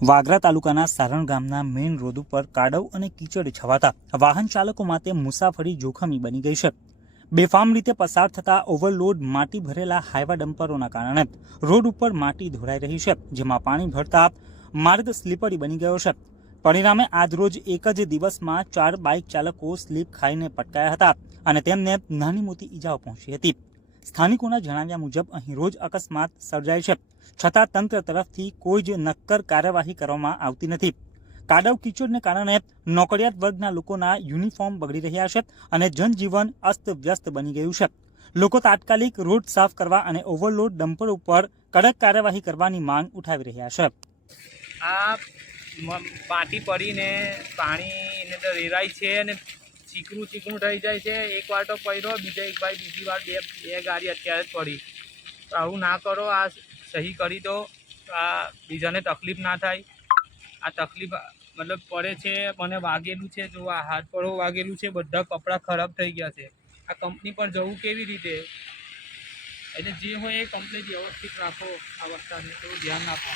વાગરા તાલુકાના સારણ ગામના main road ઉપર કાદવ અને કીચડ છવાતા વાહન ચાલકો માટે મુસાફરી જોખમી બની ગઈ છે। બેફામ રીતે પસાર થતા ઓવરલોડ માટી ભરેલા હાઈવા ડમ્પરોના કારણે રોડ ઉપર માટી ધોરાઈ રહી છે, જેમાં પાણી ભરતા માર્ગ સ્લીપરી બની ગયો છે। પરિણામે આજરોજ એક જ દિવસમાં 4 બાઇક ચાલકો સ્લીપ ખાઈને પટકાયા હતા અને તેમને નાની મોટી ઈજાઓ પહોંચી હતી। સ્થાનિકોના જણાવ્યા મુજબ અહીં રોજ અકસ્માત સર્જાય છે, છતાં તંત્ર તરફથી કોઈ જ નક્કર કાર્યવાહી કરવામાં આવતી નથી। કાદવ કીચડને કારણે નોકરિયાત વર્ગના લોકોના યુનિફોર્મ બગડી રહ્યા છે અને જનજીવન અસ્તવ્યસ્ત બની ગયું છે। લોકો તાત્કાલિક રોડ સાફ કરવા અને ઓવરલોડ ડમ્પર ઉપર કડક કાર્યવાહી કરવાની માંગ ઉઠાવી રહ્યા છે। આ માટી પડીને પાણી એને તો રેરાય છે અને ચીકણું થઈ જાય છે। એક વાર તો પડ્યો, બીજી વાર બે ગાડી અત્યારે જ પડી। તો આવું ના કરો, આ સહી કરી દો, આ બીજાને તકલીફ ના થાય। આ તકલીફ મતલબ પડે છે, મને વાગેલું છે, જો આ હાથ પર વાગેલું છે, બધા કપડાં ખરાબ થઈ ગયા છે। આ કંપની પર જવું કેવી રીતે? એટલે જે હોય એ કમ્પ્લીટ વ્યવસ્થિત રાખો, આ વસ્તુને થોડું ધ્યાન આપો।